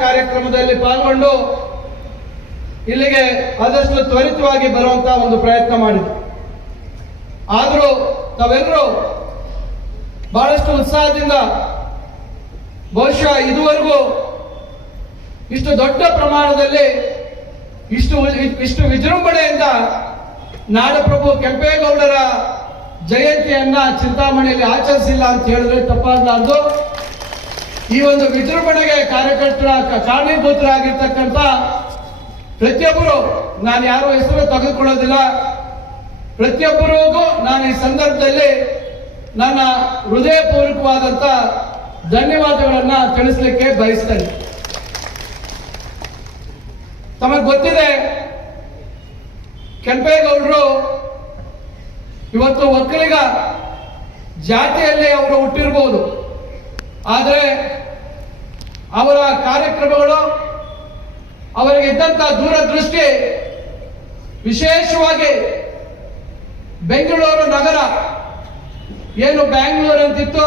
ಕಾರ್ಯಕ್ರಮದಲ್ಲಿ ಪಾಲ್ಗೊಂಡು ಇಲ್ಲಿಗೆ ಆದಷ್ಟು ತ್ವರಿತವಾಗಿ ಬರುವಂತ ಒಂದು ಪ್ರಯತ್ನ ಮಾಡಿದ್ರು ಆದರೂ ತಾವೆಲ್ಲರೂ ಬಹಳಷ್ಟು ಉತ್ಸಾಹದಿಂದ ಬಹುಶಃ ಇದುವರೆಗೂ ಇಷ್ಟು ದೊಡ್ಡ ಪ್ರಮಾಣದಲ್ಲಿ ಇಷ್ಟು ಇಷ್ಟು ವಿಜೃಂಭಣೆಯಿಂದ ನಾಡಪ್ರಭು ಕೆಂಪೇಗೌಡರ ಜಯಂತಿಯನ್ನ ಚಿಂತಾಮಣಿಯಲ್ಲಿ ಆಚರಿಸಿಲ್ಲ ಅಂತ ಹೇಳಿದ್ರೆ ತಪ್ಪಾಗಲಾರ್ದು ಈ ಒಂದು ವಿಜೃಂಭಣೆಗೆ ಕಾರ್ಯಕರ್ತರ ಕಾರಣೀಭೂತರಾಗಿರ್ತಕ್ಕಂಥ ಪ್ರತಿಯೊಬ್ಬರು ನಾನು ಯಾರು ಹೆಸರು ತೆಗೆದುಕೊಳ್ಳೋದಿಲ್ಲ. ಪ್ರತಿಯೊಬ್ಬರಿಗೂ ನಾನು ಈ ಸಂದರ್ಭದಲ್ಲಿ ನನ್ನ ಹೃದಯಪೂರ್ವಕವಾದಂಥ ಧನ್ಯವಾದಗಳನ್ನ ತಿಳಿಸ್ಲಿಕ್ಕೆ ಬಯಸ್ತೇನೆ. ತಮಗೆ ಗೊತ್ತಿದೆ, ಕೆಂಪೇಗೌಡರು ಇವತ್ತು ಒಕ್ಕಲಿಗ ಜಾತಿಯಲ್ಲಿ ಅವರು ಹುಟ್ಟಿರ್ಬೋದು. ಆದರೆ ಅವರ ಕಾರ್ಯಕ್ರಮಗಳು ಅವರಿಗೆ ಇದ್ದಂಥ ದೂರದೃಷ್ಟಿ ವಿಶೇಷವಾಗಿ ಬೆಂಗಳೂರು ನಗರ, ಏನು ಬ್ಯಾಂಗ್ಳೂರ್ ಅಂತಿತ್ತು,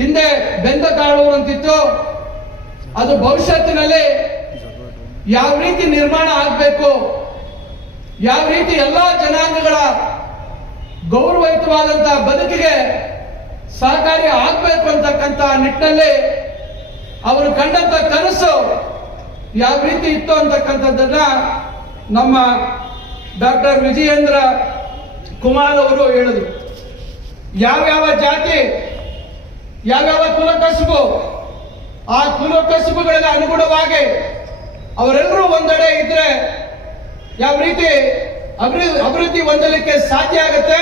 ಹಿಂದೆ ಬೆಂದಕಾಳೂರು ಅಂತಿತ್ತು, ಅದು ಭವಿಷ್ಯತ್ತಿನಲ್ಲಿ ಯಾವ ರೀತಿ ನಿರ್ಮಾಣ ಆಗಬೇಕು, ಯಾವ ರೀತಿ ಎಲ್ಲಾ ಜನಾಂಗಗಳ ಗೌರವಯುತವಾದಂತಹ ಬದುಕಿಗೆ ಸಹಕಾರಿ ಆಗಬೇಕು ಅಂತಕ್ಕಂಥ ನಿಟ್ಟಿನಲ್ಲಿ ಅವರು ಕಂಡಂತ ಕನಸು ಯಾವ ರೀತಿ ಇತ್ತು ಅಂತಕ್ಕಂಥದ್ದನ್ನ ನಮ್ಮ ಡಾಕ್ಟರ್ ವಿಜಯೇಂದ್ರ ಕುಮಾರ್ ಅವರು ಹೇಳಿದ್ರು. ಯಾವ್ಯಾವ ಜಾತಿ ಯಾವ್ಯಾವ ಕುಲಕಸುಬು, ಆ ಕುಲಕಸುಬುಗಳಿಗೆ ಅನುಗುಣವಾಗಿ ಅವರೆಲ್ಲರೂ ಒಂದೆಡೆ ಇದ್ರೆ ಯಾವ ರೀತಿ ಅಭಿವೃದ್ಧಿ ಅಭಿವೃದ್ಧಿ ಹೊಂದಲಿಕ್ಕೆ ಸಾಧ್ಯ ಆಗುತ್ತೆ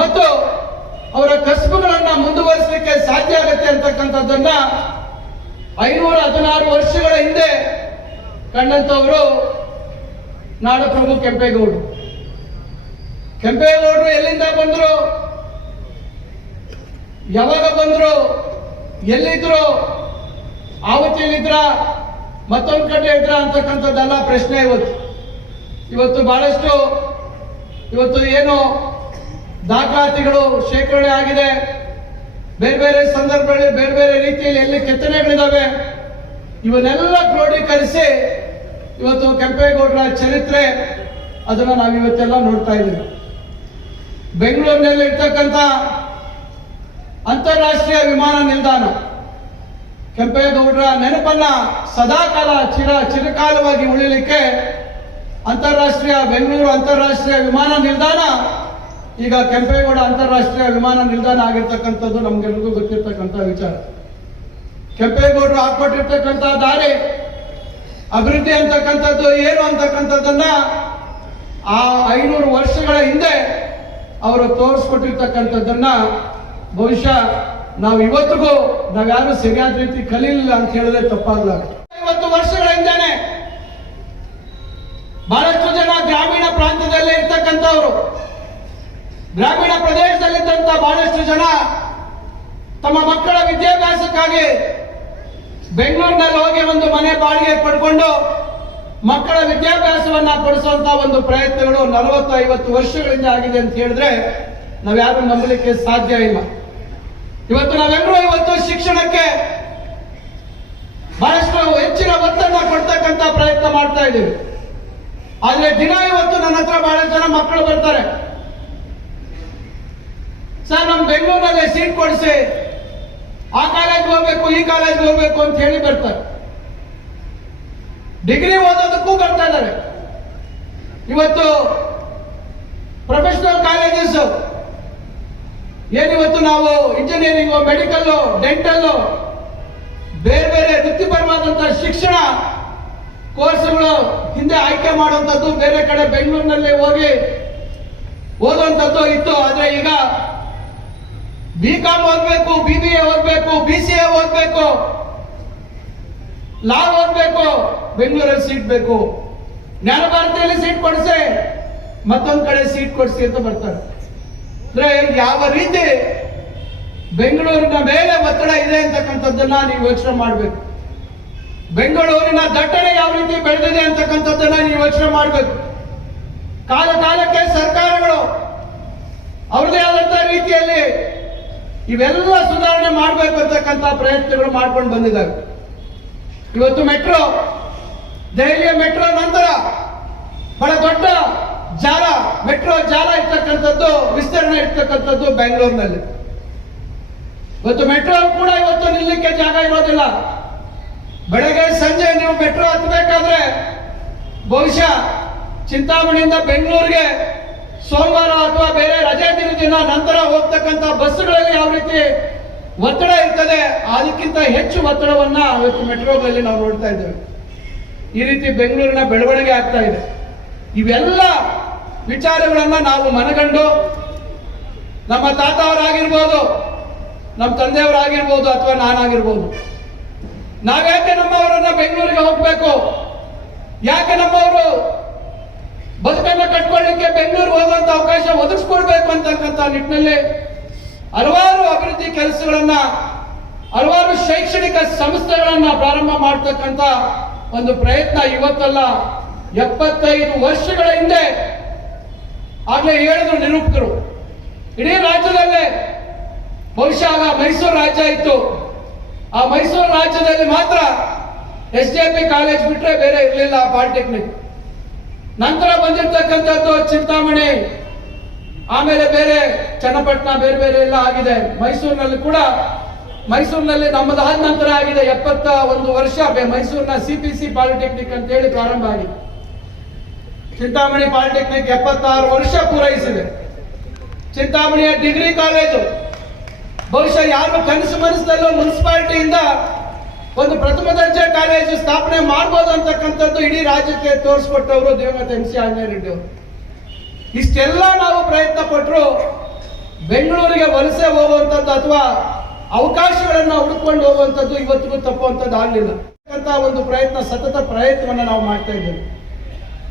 ಮತ್ತು ಅವರ ಕಸುಬುಗಳನ್ನ ಮುಂದುವರಿಸಲಿಕ್ಕೆ ಸಾಧ್ಯ ಆಗುತ್ತೆ ಅಂತಕ್ಕಂಥದ್ದನ್ನ ಐನೂರ ಹದಿನಾರು ವರ್ಷಗಳ ಹಿಂದೆ ಕಂಡಂತವರು ನಾಡಪ್ರಭು ಕೆಂಪೇಗೌಡರು ಕೆಂಪೇಗೌಡರು ಎಲ್ಲಿಂದ ಬಂದ್ರು? ಯಾವಾಗ ಬಂದ್ರು? ಎಲ್ಲಿದ್ರು? ಆವತ್ತಿಯಲ್ಲಿದ್ರ ಮತ್ತೊಂದು ಕಡೆ ಇದ್ರ ಅಂತಕ್ಕಂಥದ್ದೆಲ್ಲ ಪ್ರಶ್ನೆ ಇವತ್ತು. ಇವತ್ತು ಬಹಳಷ್ಟು, ಇವತ್ತು ಏನು ದಾಖಲಾತಿಗಳು ಶೇಖರಣೆ ಆಗಿದೆ. ಬೇರೆ ಬೇರೆ ಸಂದರ್ಭಗಳಲ್ಲಿ ಬೇರೆ ಬೇರೆ ರೀತಿಯಲ್ಲಿ ಎಲ್ಲಿ ಕೆತ್ತನೆಗಳಿದ್ದಾವೆ ಇವನ್ನೆಲ್ಲ ಕ್ರೋಢೀಕರಿಸಿ ಇವತ್ತು ಕೆಂಪೇಗೌಡರ ಚರಿತ್ರೆ ಅದನ್ನ ನಾವು ಇವತ್ತೆಲ್ಲ ನೋಡ್ತಾ ಇದ್ದೀವಿ. ಬೆಂಗಳೂರಿನಲ್ಲಿ ಇರ್ತಕ್ಕಂಥ ಅಂತಾರಾಷ್ಟ್ರೀಯ ವಿಮಾನ ನಿಲ್ದಾಣ. ಕೆಂಪೇಗೌಡರ ನೆನಪನ್ನ ಸದಾಕಾಲ ಚಿರ ಚಿರಕಾಲವಾಗಿ ಉಳಿಲಿಕ್ಕೆ ಅಂತಾರಾಷ್ಟ್ರೀಯ ಬೆಂಗಳೂರು ಅಂತಾರಾಷ್ಟ್ರೀಯ ವಿಮಾನ ನಿಲ್ದಾಣ ಈಗ ಕೆಂಪೇಗೌಡ ಅಂತಾರಾಷ್ಟ್ರೀಯ ವಿಮಾನ ನಿಲ್ದಾಣ ಆಗಿರ್ತಕ್ಕಂಥದ್ದು ನಮ್ಗೆಲ್ರಿಗೂ ಗೊತ್ತಿರ್ತಕ್ಕಂಥ ವಿಚಾರ. ಕೆಂಪೇಗೌಡರು ಹಾಕೊಟ್ಟಿರ್ತಕ್ಕಂಥ ದಾರಿ, ಅಭಿವೃದ್ಧಿ ಅಂತಕ್ಕಂಥದ್ದು ಏನು ಅಂತಕ್ಕಂಥದ್ದನ್ನ ಆ ಐನೂರು ವರ್ಷಗಳ ಹಿಂದೆ ಅವರು ತೋರಿಸ್ಕೊಟ್ಟಿರ್ತಕ್ಕಂಥದ್ದನ್ನ ಬಹುಶಃ ನಾವು ಇವತ್ತಿಗೂ ನಾವ್ಯಾರು ಸರಿಯಾದ ರೀತಿ ಕಲೀಲಿಲ್ಲ ಅಂತ ಹೇಳಿದ್ರೆ ತಪ್ಪಾಗಲ್ಲ ಐವತ್ತು ವರ್ಷಗಳ ಹಿಂದೆನೆ ಬಹಳಷ್ಟು ಜನ ಗ್ರಾಮೀಣ ಪ್ರಾಂತ್ಯದಲ್ಲಿ ಇರ್ತಕ್ಕಂಥವ್ರು. ಗ್ರಾಮೀಣ ಪ್ರದೇಶದಲ್ಲಿದ್ದಂಥ ಬಹಳಷ್ಟು ಜನ ತಮ್ಮ ಮಕ್ಕಳ ವಿದ್ಯಾಭ್ಯಾಸಕ್ಕಾಗಿ ಬೆಂಗಳೂರಿನಲ್ಲಿ ಹೋಗಿ ಒಂದು ಮನೆ ಬಾಡಿಗೆ ಪಡ್ಕೊಂಡು ಮಕ್ಕಳ ವಿದ್ಯಾಭ್ಯಾಸವನ್ನ ಪಡಿಸುವಂತ ಒಂದು ಪ್ರಯತ್ನಗಳು ನಲವತ್ತು ಐವತ್ತು ವರ್ಷಗಳಿಂದ ಆಗಿದೆ ಅಂತ ಹೇಳಿದ್ರೆ ನಾವ್ಯಾರು ನಂಬಲಿಕ್ಕೆ ಸಾಧ್ಯ ಇಲ್ಲ. ಇವತ್ತು ನಾವೆಲ್ಲರೂ ಇವತ್ತು ಶಿಕ್ಷಣಕ್ಕೆ ಬಹಳಷ್ಟು ಹೆಚ್ಚಿನ ಒತ್ತಡ ಕೊಡ್ತಕ್ಕಂತ ಪ್ರಯತ್ನ ಮಾಡ್ತಾ ಇದ್ದೀವಿ. ಆದ್ರೆ ದಿನ ಇವತ್ತು ನನ್ನ ಹತ್ರ ಬಹಳಷ್ಟು ಜನ ಮಕ್ಕಳು ಬರ್ತಾರೆ. ಸರ್, ನಮ್ ಬೆಂಗಳೂರಲ್ಲಿ ಸೀಟ್ ಕೊಡಿಸಿ. ಆ ಕಾಲೇಜ್ಗೆ ಹೋಗ್ಬೇಕು, ಈ ಕಾಲೇಜ್ಗೆ ಹೋಗ್ಬೇಕು ಅಂತ ಹೇಳಿ ಬರ್ತಾರೆ. ಡಿಗ್ರಿ ಓದೋದಕ್ಕೂ ಬರ್ತಾ ಇದ್ದಾರೆ. ಇವತ್ತು ಪ್ರೊಫೆಷನಲ್ ಕಾಲೇಜಸ್ ಏನಿವತ್ತು ನಾವು ಇಂಜಿನಿಯರಿಂಗ್ ಮೆಡಿಕಲ್ ಡೆಂಟಲ್ ಬೇರೆ ಬೇರೆ ವೃತ್ತಿಪರವಾದಂತಹ ಶಿಕ್ಷಣ ಕೋರ್ಸ್ಗಳು ಹಿಂದೆ ಆಯ್ಕೆ ಮಾಡುವಂಥದ್ದು ಬೇರೆ ಕಡೆ ಬೆಂಗಳೂರಿನಲ್ಲಿ ಹೋಗಿ ಓದುವಂಥದ್ದು ಇತ್ತು. ಆದರೆ ಈಗ ಬಿ ಕಾಮ್ ಓದ್ಬೇಕು ಬಿ ಬಿ ಎ ಓದ್ಬೇಕು ಬಿ ಸಿ ಎ ಓದ್ಬೇಕು. ಲಾ ಓದ್ಬೇಕು, ಬೆಂಗಳೂರಲ್ಲಿ ಸೀಟ್ ಬೇಕು. ಜ್ಞಾನ ಭಾರತಿಯಲ್ಲಿ ಸೀಟ್ ಕೊಡಿಸಿ, ಮತ್ತೊಂದ್ ಕಡೆ ಸೀಟ್ ಕೊಡಿಸಿ ಅಂತ ಬರ್ತಾರೆ. ಅಂದ್ರೆ ಯಾವ ರೀತಿ ಬೆಂಗಳೂರಿನ ಮೇಲೆ ಒತ್ತಡ ಇದೆ ಅಂತಕ್ಕಂಥದ್ದನ್ನ ನೀವು ಯೋಚನೆ ಮಾಡ್ಬೇಕು. ಬೆಂಗಳೂರಿನ ದಟ್ಟಣೆ ಯಾವ ರೀತಿ ಬೆಳೆದಿದೆ ಅಂತಕ್ಕಂಥದ್ದನ್ನ ನೀವು ಯೋಚನೆ ಮಾಡ್ಬೇಕು. ಕಾಲ ಕಾಲಕ್ಕೆ ಸರ್ಕಾರಗಳು ಅವ್ರದೇ ಆದಂತ ರೀತಿಯಲ್ಲಿ ಇವೆಲ್ಲ ಸುಧಾರಣೆ ಮಾಡಬೇಕು ಅಂತಕ್ಕಂಥ ಪ್ರಯತ್ನಗಳು ಮಾಡ್ಕೊಂಡು ಬಂದಿದ್ದಾವೆ. ಇವತ್ತು ಮೆಟ್ರೋ, ದೆಹಲಿಯ ಮೆಟ್ರೋ ನಂತರ ಬಹಳ ದೊಡ್ಡ ಜಾಲ, ಮೆಟ್ರೋ ಜಾಲ ಇರ್ತಕ್ಕಂಥದ್ದು, ವಿಸ್ತರಣೆ ಇರ್ತಕ್ಕಂಥದ್ದು ಬೆಂಗಳೂರಿನಲ್ಲಿ. ಇವತ್ತು ಮೆಟ್ರೋ ಕೂಡ ಇವತ್ತು ನಿಲ್ಲಕ್ಕೆ ಜಾಗ ಇರೋದಿಲ್ಲ. ಬೆಳಗ್ಗೆ ಸಂಜೆ ನೀವು ಮೆಟ್ರೋ ಹತ್ತಬೇಕಾದ್ರೆ ಬಹುಶಃ ಚಿಂತಾಮಣಿಯಿಂದ ಬೆಂಗಳೂರಿಗೆ ಸೋಮವಾರ ಅಥವಾ ಬೇರೆ ರಜೆ ದಿನದ ನಂತರ ಹೋಗ್ತಕ್ಕಂಥ ಬಸ್ಸುಗಳಲ್ಲಿ ಯಾವ ರೀತಿ ಒತ್ತಡ ಇರ್ತದೆ, ಅದಕ್ಕಿಂತ ಹೆಚ್ಚು ಒತ್ತಡವನ್ನ ಇವತ್ತು ಮೆಟ್ರೋಗಳಲ್ಲಿ ನಾವು ನೋಡ್ತಾ ಇದ್ದೇವೆ. ಈ ರೀತಿ ಬೆಂಗಳೂರಿನ ಬೆಳವಣಿಗೆ ಆಗ್ತಾ ಇದೆ. ಇವೆಲ್ಲ ವಿಚಾರಗಳನ್ನ ನಾವು ಮನಗಂಡು ನಮ್ಮ ತಾತ ಅವರಾಗಿರ್ಬೋದು ನಮ್ಮ ತಂದೆಯವರಾಗಿರ್ಬೋದು ಅಥವಾ ನಾನಾಗಿರ್ಬೋದು. ನಾವ್ಯಾಕೆ ನಮ್ಮವರನ್ನ ಬೆಂಗಳೂರಿಗೆ ಹೋಗ್ಬೇಕು? ಯಾಕೆ ನಮ್ಮವರು ಬದುಕನ್ನ ಕಟ್ಕೊಳ್ಳಿಕ್ಕೆ ಬೆಂಗಳೂರು ಹೋಗುವಂತ ಅವಕಾಶ ಒದಗಿಸ್ಕೊಡ್ಬೇಕು ಅಂತಕ್ಕಂಥ ನಿಟ್ಟಿನಲ್ಲಿ ಹಲವಾರು ಅಭಿವೃದ್ಧಿ ಕೆಲಸಗಳನ್ನ, ಹಲವಾರು ಶೈಕ್ಷಣಿಕ ಸಂಸ್ಥೆಗಳನ್ನ ಪ್ರಾರಂಭ ಮಾಡ್ತಕ್ಕಂಥ ಒಂದು ಪ್ರಯತ್ನ ಇವತ್ತಲ್ಲ. ಎಪ್ಪತ್ತೈದು ವರ್ಷಗಳ ಹಿಂದೆ ಆಗ್ಲೇ ಹೇಳಿದ್ರು ನಿರೂಪಕರು. ಇಡೀ ರಾಜ್ಯದಲ್ಲೇ ಬಹುಶಃ ಆಗ ಮೈಸೂರು ರಾಜ್ಯ ಇತ್ತು. ಆ ಮೈಸೂರು ರಾಜ್ಯದಲ್ಲಿ ಮಾತ್ರ ಎಸ್ ಜೆ ಪಿ ಕಾಲೇಜ್ ಬಿಟ್ರೆ ಬೇರೆ ಇರಲಿಲ್ಲ ಪಾಲಿಟೆಕ್ನಿಕ್. ನಂತರ ಬಂದಿರ್ತಕ್ಕಂಥದ್ದು ಚಿಂತಾಮಣಿ. ಆಮೇಲೆ ಬೇರೆ ಚನ್ನಪಟ್ಟಣ ಬೇರೆ ಬೇರೆ ಎಲ್ಲ ಆಗಿದೆ. ಮೈಸೂರಿನಲ್ಲಿ ಕೂಡ, ಮೈಸೂರಿನಲ್ಲಿ ನಮ್ಮದಾದ ನಂತರ ಆಗಿದೆ ಎಪ್ಪತ್ತ ಒಂದು ವರ್ಷ. ಮೈಸೂರಿನ ಸಿ ಪಿ ಸಿ ಪಾಲಿಟೆಕ್ನಿಕ್ ಅಂತ ಹೇಳಿ ಪ್ರಾರಂಭ ಆಗಿದೆ. ಚಿಂತಾಮಣಿ ಪಾಲಿಟೆಕ್ನಿಕ್ ಎಪ್ಪತ್ತಾರು ವರ್ಷ ಪೂರೈಸಿದೆ. ಚಿಂತಾಮಣಿಯ ಡಿಗ್ರಿ ಕಾಲೇಜು. ಬಹುಶಃ ಯಾರು ಕನಸು ಮನಸ್ಸಿನಲ್ಲೂ ಮುನ್ಸಿಪಾಲಿಟಿಯಿಂದ ಒಂದು ಪ್ರಥಮ ದರ್ಜೆ ಕಾಲೇಜು ಸ್ಥಾಪನೆ ಮಾಡ್ಬೋದು ಅಂತಕ್ಕಂಥದ್ದು ಇಡೀ ರಾಜ್ಯಕ್ಕೆ ತೋರಿಸ್ಕೊಟ್ಟವರು ದೇವಮತ ಎಂ ಸಿ ಆಂಜನೇಯ ಅವರು. ಇಷ್ಟೆಲ್ಲ ನಾವು ಪ್ರಯತ್ನ ಪಟ್ಟರು ಬೆಂಗಳೂರಿಗೆ ವಲಸೆ ಹೋಗುವಂಥದ್ದು ಅಥವಾ ಅವಕಾಶಗಳನ್ನು ಹುಡುಕೊಂಡು ಹೋಗುವಂಥದ್ದು ಇವತ್ತಿಗೂ ತಪ್ಪುವಂಥದ್ದು ಆಗಲಿಲ್ಲ. ಅಂತ ಒಂದು ಪ್ರಯತ್ನ, ಸತತ ಪ್ರಯತ್ನವನ್ನು ನಾವು ಮಾಡ್ತಾ ಇದ್ದೇವೆ.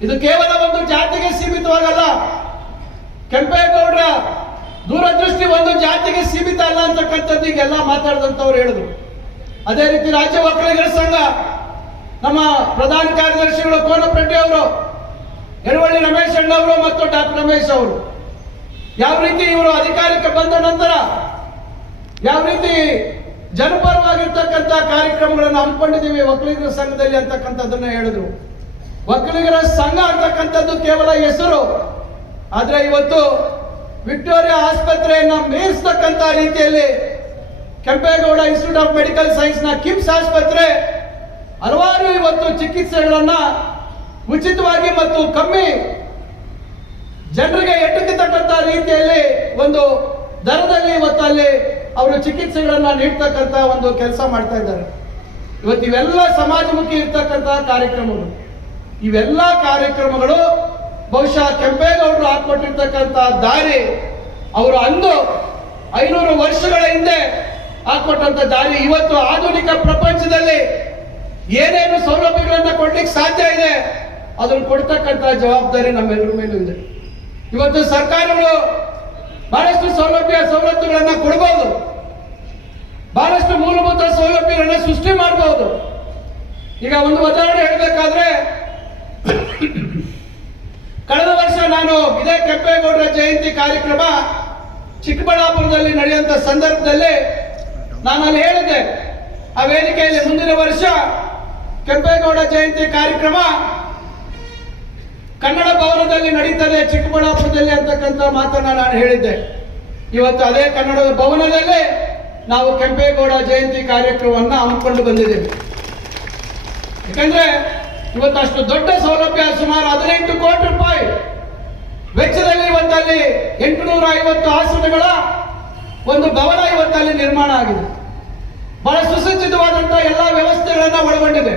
ಇದು ಕೇವಲ ಒಂದು ಜಾತಿಗೆ ಸೀಮಿತವಾಗಲ್ಲ. ಕೆಂಪೇಗೌಡರ ದೂರದೃಷ್ಟಿ ಒಂದು ಜಾತಿಗೆ ಸೀಮಿತ ಅಲ್ಲ ಅಂತಕ್ಕಂಥದ್ದು ಈಗೆಲ್ಲ ಮಾತಾಡಿದಂಥವ್ರು ಹೇಳಿದ್ರು. ಅದೇ ರೀತಿ ರಾಜ್ಯ ಒಕ್ಕಲಿಗರ ಸಂಘ, ನಮ್ಮ ಪ್ರಧಾನ ಕಾರ್ಯದರ್ಶಿಗಳು ಕೋನಪ್ರೆಡ್ಡಿ ಅವರು, ಎಡವಳ್ಳಿ ರಮೇಶ್ ಅಣ್ಣವರು ಮತ್ತು ಡಾಕ್ಟರ್ ರಮೇಶ್ ಅವರು. ಯಾವ ರೀತಿ ಇವರು ಅಧಿಕಾರಕ್ಕೆ ಬಂದ ನಂತರ ಯಾವ ರೀತಿ ಜನಪರವಾಗಿರ್ತಕ್ಕಂಥ ಕಾರ್ಯಕ್ರಮಗಳನ್ನು ಹಮ್ಮಿಕೊಂಡಿದ್ದೀವಿ ಒಕ್ಕಲಿಗರ ಸಂಘದಲ್ಲಿ ಅಂತಕ್ಕಂಥದ್ದನ್ನ ಹೇಳಿದ್ರು. ಒಕ್ಕಲಿಗರ ಸಂಘ ಅಂತಕ್ಕಂಥದ್ದು ಕೇವಲ ಹೆಸರು, ಆದ್ರೆ ಇವತ್ತು ವಿಕ್ಟೋರಿಯಾ ಆಸ್ಪತ್ರೆಯನ್ನ ಮೀರಿಸ್ತಕ್ಕಂಥ ರೀತಿಯಲ್ಲಿ ಕೆಂಪೇಗೌಡ ಇನ್ಸ್ಟಿಟ್ಯೂಟ್ ಆಫ್ ಮೆಡಿಕಲ್ ಸೈನ್ಸ್ನ ಕಿಮ್ಸ್ ಆಸ್ಪತ್ರೆ ಹಲವಾರು ಇವತ್ತು ಚಿಕಿತ್ಸೆಗಳನ್ನ ಉಚಿತವಾಗಿ ಮತ್ತು ಕಮ್ಮಿ ಜನರಿಗೆ ಎಟುಕತಕ್ಕಂಥ ರೀತಿಯಲ್ಲಿ ಒಂದು ದರದಲ್ಲಿ ಇವತ್ತು ಅಲ್ಲಿ ಅವರು ಚಿಕಿತ್ಸೆಗಳನ್ನ ನೀಡ್ತಕ್ಕಂತ ಒಂದು ಕೆಲಸ ಮಾಡ್ತಾ ಇದ್ದಾರೆ. ಇವತ್ತು ಇವೆಲ್ಲ ಸಮಾಜಮುಖಿ ಇರ್ತಕ್ಕಂತಹ ಕಾರ್ಯಕ್ರಮಗಳು. ಇವೆಲ್ಲ ಕಾರ್ಯಕ್ರಮಗಳು ಬಹುಶಃ ಕೆಂಪೇಗೌಡರು ಹಾಕೊಟ್ಟಿರ್ತಕ್ಕಂಥ ದಾರಿ ಅವರು ಅಂದು ಐನೂರು ವರ್ಷಗಳ ಹಿಂದೆ ಹಾಕೊಟ್ಟಂತ ದಾರಿ ಇವತ್ತು ಆಧುನಿಕ ಪ್ರಪಂಚದಲ್ಲಿ ಏನೇನು ಸೌಲಭ್ಯಗಳನ್ನ ಕೊಡ್ಲಿಕ್ಕೆ ಸಾಧ್ಯ ಇದೆ, ಅದನ್ನು ಕೊಡ್ತಕ್ಕಂತ ಜವಾಬ್ದಾರಿ ನಮ್ಮೆಲ್ಲರ ಮೇಲೂ ಇದೆ. ಇವತ್ತು ಸರ್ಕಾರಗಳು ಬಹಳಷ್ಟು ಸೌಲಭ್ಯ ಸವಲತ್ತುಗಳನ್ನ ಕೊಡಬಹುದು ಬಹಳಷ್ಟು ಮೂಲಭೂತ ಸೌಲಭ್ಯಗಳನ್ನ ಸೃಷ್ಟಿ ಮಾಡಬಹುದು ಈಗ ಒಂದು ಉದಾಹರಣೆ ಹೇಳಬೇಕಾದ್ರೆ, ಕಳೆದ ವರ್ಷ ನಾನು ಇದೇ ಕೆಂಪೇಗೌಡರ ಜಯಂತಿ ಕಾರ್ಯಕ್ರಮ ಚಿಕ್ಕಬಳ್ಳಾಪುರದಲ್ಲಿ ನಡೆಯುವಂತ ಸಂದರ್ಭದಲ್ಲಿ ನಾನು ಅಲ್ಲಿ ಹೇಳಿದ್ದೆ ಆ ವೇದಿಕೆಯಲ್ಲಿ ಮುಂದಿನ ವರ್ಷ ಕೆಂಪೇಗೌಡ ಜಯಂತಿ ಕಾರ್ಯಕ್ರಮ ಕನ್ನಡ ಭವನದಲ್ಲಿ ನಡೀತದೆ, ಚಿಕ್ಕಬಳ್ಳಾಪುರದಲ್ಲಿ ಅಂತಕ್ಕಂಥ ಮಾತನ್ನ ನಾನು ಹೇಳಿದ್ದೆ. ಇವತ್ತು ಅದೇ ಕನ್ನಡ ಭವನದಲ್ಲೇ ನಾವು ಕೆಂಪೇಗೌಡ ಜಯಂತಿ ಕಾರ್ಯಕ್ರಮವನ್ನ ಹಮ್ಮಿಕೊಂಡು ಬಂದಿದ್ದೇವೆ. ಯಾಕಂದ್ರೆ ಇವತ್ತು ಅಷ್ಟು ದೊಡ್ಡ ಸೌಲಭ್ಯ ಸುಮಾರು ಹದಿನೆಂಟು ಕೋಟಿ ರೂಪಾಯಿ ವೆಚ್ಚದಲ್ಲಿ ಇವತ್ತಲ್ಲಿ ಎಂಟುನೂರ ಐವತ್ತು ಆಸನಗಳ ಒಂದು ಭವನ ಇವತ್ತಲ್ಲಿ ನಿರ್ಮಾಣ ಆಗಿದೆ. ಬಹಳ ಸುಸಜ್ಜಿತವಾದಂತಹ ಎಲ್ಲ ವ್ಯವಸ್ಥೆಗಳನ್ನ ಒಳಗೊಂಡಿದೆ.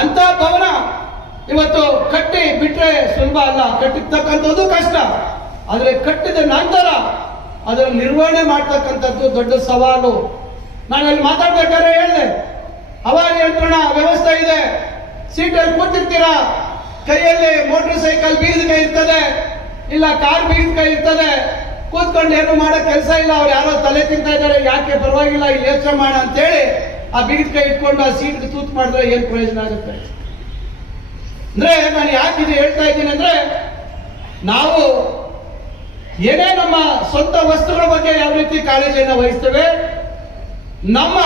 ಅಂತ ಭವನ ಇವತ್ತು ಕಟ್ಟಿ ಬಿಟ್ರೆ ಸುಲಭ ಅಲ್ಲ. ಕಟ್ಟಿರ್ತಕ್ಕಂಥದ್ದು ಕಷ್ಟ. ಆದರೆ ಕಟ್ಟಿದ ನಂತರ ಅದರ ನಿರ್ವಹಣೆ ಮಾಡ್ತಕ್ಕಂಥದ್ದು ದೊಡ್ಡ ಸವಾಲು. ನಾನು ಅಲ್ಲಿ ಮಾತಾಡ್ಬೇಕಾದ್ರೆ ಹೇಳಿದೆ, ಹವಾ ನಿಯಂತ್ರಣ ವ್ಯವಸ್ಥೆ ಇದೆ. ಸೀಟಲ್ಲಿ ಕೂತಿರ್ತೀರಾ? ಕೈಯಲ್ಲಿ ಮೋಟರ್ ಸೈಕಲ್ ಬೀಗದ ಕೈ ಇರ್ತದೆ, ಇಲ್ಲ ಕಾರ್ ಬೀಗದ ಕೈ ಇರ್ತದೆ. ಕೂತ್ಕೊಂಡು ಏನು ಮಾಡೋ ಕೆಲಸ ಇಲ್ಲ, ಅವ್ರು ಯಾರೋ ತಲೆ ತಿಂತಾ ಇದ್ದಾರೆ, ಯಾಕೆ ಪರವಾಗಿಲ್ಲ, ಇಲ್ಲಿ ಯೋಚನೆ ಮಾಡ ಅಂತೇಳಿ ಆ ಬಿಗಿದ ಕೈ ಇಟ್ಕೊಂಡು ಆ ಸೀಟ್ ತೂತ್ ಮಾಡಿದ್ರೆ ಏನ್ ಪ್ರಯೋಜನ ಆಗುತ್ತೆ? ಅಂದ್ರೆ ನಾನು ಯಾಕೆ ಇದು ಹೇಳ್ತಾ ಇದ್ದೀನಿ ಅಂದ್ರೆ, ನಾವು ಏನೇ ನಮ್ಮ ಸ್ವಂತ ವಸ್ತುಗಳ ಬಗ್ಗೆ ಯಾವ ರೀತಿ ಕಾಳಜಿಯನ್ನು ವಹಿಸ್ತೇವೆ, ನಮ್ಮ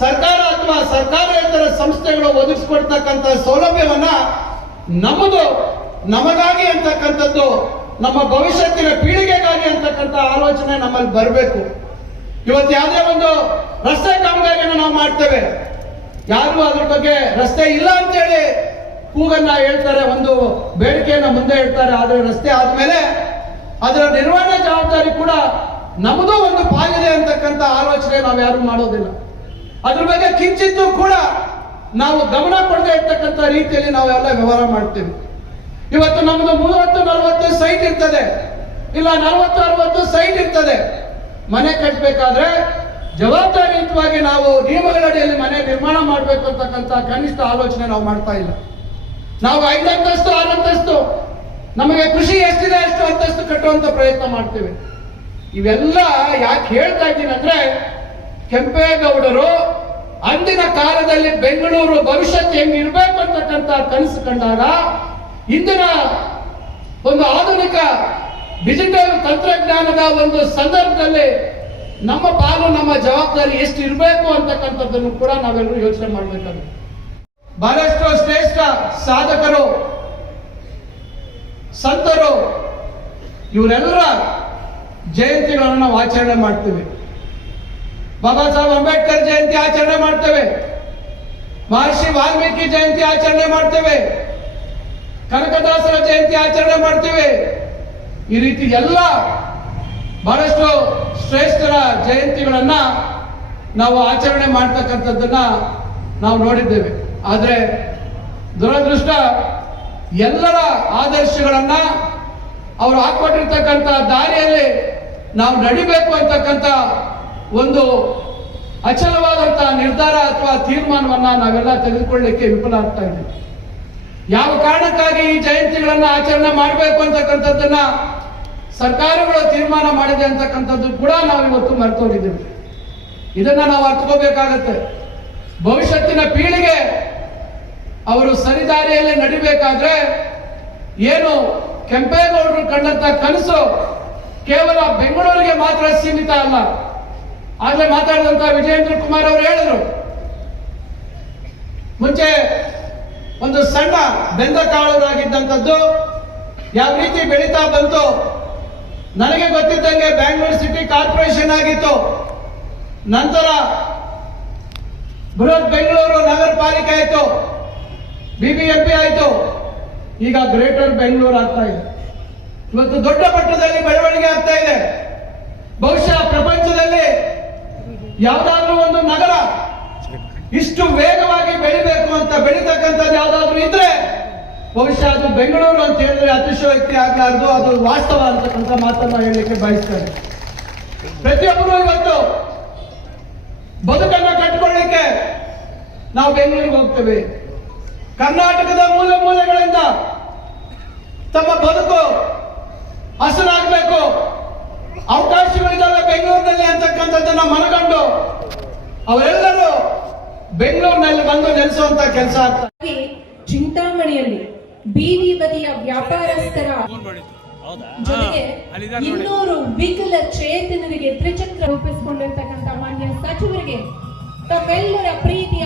ಸರ್ಕಾರ ಅಥವಾ ಸರ್ಕಾರೇತರ ಸಂಸ್ಥೆಗಳು ಒದಗಿಸ್ಕೊಡ್ತಕ್ಕಂಥ ಸೌಲಭ್ಯವನ್ನ ನಮ್ಮದು, ನಮಗಾಗಿ ಅಂತಕ್ಕಂಥದ್ದು ನಮ್ಮ ಭವಿಷ್ಯತ್ತಿನ ಪೀಳಿಗೆಗಾಗಿ ಅಂತಕ್ಕಂಥ ಆಲೋಚನೆ ನಮ್ಮಲ್ಲಿ ಬರಬೇಕು. ಇವತ್ತು ಯಾವುದೇ ಒಂದು ರಸ್ತೆ ಕಾಮಗಾರಿಯನ್ನು ನಾವು ಮಾಡ್ತೇವೆ. ಯಾರು ಅದ್ರ ಬಗ್ಗೆ ರಸ್ತೆ ಇಲ್ಲ ಅಂತೇಳಿ ಕೂಗನ್ನ ಹೇಳ್ತಾರೆ, ಒಂದು ಬೇಡಿಕೆಯನ್ನ ಮುಂದೆ ಇಡ್ತಾರೆ ಆದ್ರೆ ರಸ್ತೆ ಆದ್ಮೇಲೆ ಅದರ ನಿರ್ವಹಣೆ ಜವಾಬ್ದಾರಿ ಕೂಡ ನಮ್ಮದು ಒಂದು ಪಾಲಿದೆ ಅಂತಕ್ಕಂಥ ಆಲೋಚನೆ ನಾವು ಯಾರು ಮಾಡೋದಿಲ್ಲ. ಅದ್ರ ಬಗ್ಗೆ ಕಿಂಚಿತ್ತು ಕೂಡ ನಾವು ಗಮನ ಕೊಡದೆ ಇರ್ತಕ್ಕಂಥ ರೀತಿಯಲ್ಲಿ ನಾವೆಲ್ಲ ವ್ಯವಹಾರ ಮಾಡ್ತೀವಿ. ಇವತ್ತು ನಮ್ದು ಮೂವತ್ತು ನಲವತ್ತು ಸೈಟ್ ಇರ್ತದೆ. ಇಲ್ಲ, ನಲವತ್ತು ಅರವತ್ತು ಸೈಟ್ ಇರ್ತದೆ. ಮನೆ ಕಟ್ಟಬೇಕಾದ್ರೆ ಜವಾಬ್ದಾರಿಯುತವಾಗಿ ನಾವು ನಿಯಮಗಳಡಿಯಲ್ಲಿ ಮನೆ ನಿರ್ಮಾಣ ಮಾಡಬೇಕು ಅಂತಕ್ಕಂಥ ಕನಿಷ್ಠ ಆಲೋಚನೆ ನಾವು ಮಾಡ್ತಾ ಇಲ್ಲ. ನಾವು ಐದು ಅಂತಸ್ತು ಆರು ಅಂತಸ್ತು ನಮಗೆ ಕೃಷಿ ಎಷ್ಟಿದೆ ಅಷ್ಟು ಅಂತಸ್ತು ಕಟ್ಟುವಂತ ಪ್ರಯತ್ನ ಮಾಡ್ತೀವಿ. ಇವೆಲ್ಲ ಯಾಕೆ ಹೇಳ್ತಾ ಇದ್ದೀನಿ ಅಂದ್ರೆ ಕೆಂಪೇಗೌಡರು ಅಂದಿನ ಕಾಲದಲ್ಲಿ ಬೆಂಗಳೂರು ಭವಿಷ್ಯಕ್ಕೆ ಹೆಂಗಿರ್ಬೇಕು ಅಂತಕ್ಕಂಥ ಕನಸು ಕಂಡಾಗ ಇಂದಿನ ಒಂದು ಆಧುನಿಕ ಡಿಜಿಟಲ್ ತಂತ್ರಜ್ಞಾನದ ಒಂದು ಸಂದರ್ಭದಲ್ಲಿ ನಮ್ಮ ಪಾಲು, ನಮ್ಮ ಜವಾಬ್ದಾರಿ ಎಷ್ಟು ಇರಬೇಕು ಅಂತಕ್ಕಂಥದ್ದನ್ನು ಕೂಡ ನಾವೆಲ್ಲರೂ ಯೋಚನೆ ಮಾಡಬೇಕಾಗುತ್ತೆ. ಬಹಳಷ್ಟು ಶ್ರೇಷ್ಠ ಸಾಧಕರು, ಸಂತರು, ಇವರೆಲ್ಲರ ಜಯಂತಿಗಳನ್ನು ನಾವು ಆಚರಣೆ ಮಾಡ್ತೇವೆ. ಬಾಬಾ ಸಾಹೇಬ್ ಅಂಬೇಡ್ಕರ್ ಜಯಂತಿ ಆಚರಣೆ ಮಾಡ್ತೇವೆ. ಮಹರ್ಷಿ ವಾಲ್ಮೀಕಿ ಜಯಂತಿ ಆಚರಣೆ ಮಾಡ್ತೇವೆ. ಕನಕದಾಸರ ಜಯಂತಿ ಆಚರಣೆ ಮಾಡ್ತೀವಿ. ಈ ರೀತಿ ಎಲ್ಲ ಬಹಳಷ್ಟು ಶ್ರೇಷ್ಠರ ಜಯಂತಿಗಳನ್ನ ನಾವು ಆಚರಣೆ ಮಾಡ್ತಕ್ಕಂಥದ್ದನ್ನ ನಾವು ನೋಡಿದ್ದೇವೆ. ಆದರೆ ದುರದೃಷ್ಟ ಎಲ್ಲರ ಆದರ್ಶಗಳನ್ನ ಅವರು ಹಾಕೊಂಡಿರ್ತಕ್ಕಂಥ ದಾರಿಯಲ್ಲಿ ನಾವು ನಡಿಬೇಕು ಅಂತಕ್ಕಂಥ ಒಂದು ಅಚಲವಾದಂತಹ ನಿರ್ಧಾರ ಅಥವಾ ತೀರ್ಮಾನವನ್ನ ನಾವೆಲ್ಲ ತೆಗೆದುಕೊಳ್ಳಿಕ್ಕೆ ವಿಫಲ ಆಗ್ತಾ ಇದ್ದೀವಿ. ಯಾವ ಕಾರಣಕ್ಕಾಗಿ ಈ ಜಯಂತಿಗಳನ್ನ ಆಚರಣೆ ಮಾಡಬೇಕು ಅಂತಕ್ಕಂಥದ್ದನ್ನ ಸರ್ಕಾರಗಳು ತೀರ್ಮಾನ ಮಾಡಿದೆ ಅಂತಕ್ಕಂಥದ್ದು ಕೂಡ ನಾವು ಇವತ್ತು ಮರ್ತೋಗಿದ್ದೀವಿ. ಇದನ್ನ ನಾವು ಅರ್ಥಕೋಬೇಕಾಗತ್ತೆ ಭವಿಷ್ಯತ್ತಿನ ಪೀಳಿಗೆ ಅವರು ಸರಿದಾರಿಯಲ್ಲಿ ನಡಿಬೇಕಾದ್ರೆ ಏನು ಕೆಂಪೇಗೌಡರು ಕಂಡಂತ ಕನಸು ಕೇವಲ ಬೆಂಗಳೂರಿಗೆ ಮಾತ್ರ ಸೀಮಿತ ಅಲ್ಲ. ಆದ್ರೆ ಮಾತಾಡಿದಂತ ವಿಜಯೇಂದ್ರ ಕುಮಾರ್ ಅವರು ಹೇಳಿದ್ರು. ಮುಂಚೆ ಒಂದು ಸಣ್ಣ ಬೆಂದ ಕಾಳೂರಾಗಿದ್ದಂಥದ್ದು ಯಾವ ರೀತಿ ಬೆಳೀತಾ ಬಂತು, ನನಗೆ ಗೊತ್ತಿದ್ದಂಗೆ ಬ್ಯಾಂಗ್ಳೂರ್ ಸಿಟಿ ಕಾರ್ಪೊರೇಷನ್ ಆಗಿತ್ತು. ನಂತರ ಬೃಹತ್ ಬೆಂಗಳೂರು ನಗರ ಪಾಲಿಕೆ ಆಯಿತು, ಬಿಬಿಎಂಪಿ ಆಯಿತು. ಈಗ ಗ್ರೇಟರ್ ಬೆಂಗಳೂರು ಆಗ್ತಾ ಇದೆ. ಇವತ್ತು ದೊಡ್ಡ ಮಟ್ಟದಲ್ಲಿ ಬೆಳವಣಿಗೆ ಆಗ್ತಾ ಇದೆ. ಬಹುಶಃ ಪ್ರಪಂಚದಲ್ಲಿ ಯಾವುದಾದ್ರೂ ಒಂದು ನಗರ ಇಷ್ಟು ವೇಗವಾಗಿ ಬೆಳಿಬೇಕು ಅಂತ ಬೆಳಿತಕ್ಕಂಥದ್ದು ಯಾವ್ದಾದ್ರು ಇದ್ರೆ ಬಹುಶಃ ಅದು ಬೆಂಗಳೂರು ಅಂತ ಹೇಳಿದ್ರೆ ಅತಿಶಯೋಕ್ತಿ ಆಗ್ಲಾರ್ದು, ಅದು ವಾಸ್ತವ ಅಂತಕ್ಕಂಥ ಮಾತನ್ನ ಹೇಳಲಿಕ್ಕೆ ಬಯಸ್ತಾರೆ ಪ್ರತಿಯೊಬ್ಬರು ಇವತ್ತು ಬದುಕನ್ನ ಕಟ್ಕೊಳ್ಳಿಕ್ಕೆ ನಾವು ಬೆಂಗಳೂರಿಗೆ ಹೋಗ್ತೇವೆ. ಕರ್ನಾಟಕದ ಮೂಲ ಮೂಲೆಗಳಿಂದ ತಮ್ಮ ಬದುಕು ಹಸನಾಗಬೇಕು. ಅವಕಾಶಗಳಿದ್ದಾವೆ ಬೆಂಗಳೂರಿನಲ್ಲಿ ಅಂತಕ್ಕಂಥದ್ದನ್ನ ಮನಗಂಡು ಅವರೆಲ್ಲರೂ ಬೆಂಗಳೂರಿನಲ್ಲಿ ಬಂದು ನೆಲೆಸುವಂತ ಕೆಲಸ ಆಗ್ತದೆ ಚಿಂತಾಮಣಿಯಲ್ಲಿ ಬೀದಿ ಬದಿಯ ವ್ಯಾಪಾರಸ್ಥರ ಜೊತೆಗೆ ಇನ್ನೂರು ವಿಕಲ ಚೇತನರಿಗೆ ತ್ರಿಚಕ್ರ ರೂಪಿಸಿಕೊಂಡಿರ್ತಕ್ಕಂಥ ಮಾನ್ಯ ಸಚಿವರಿಗೆ ತಮ್ಮೆಲ್ಲರ ಪ್ರೀತಿಯ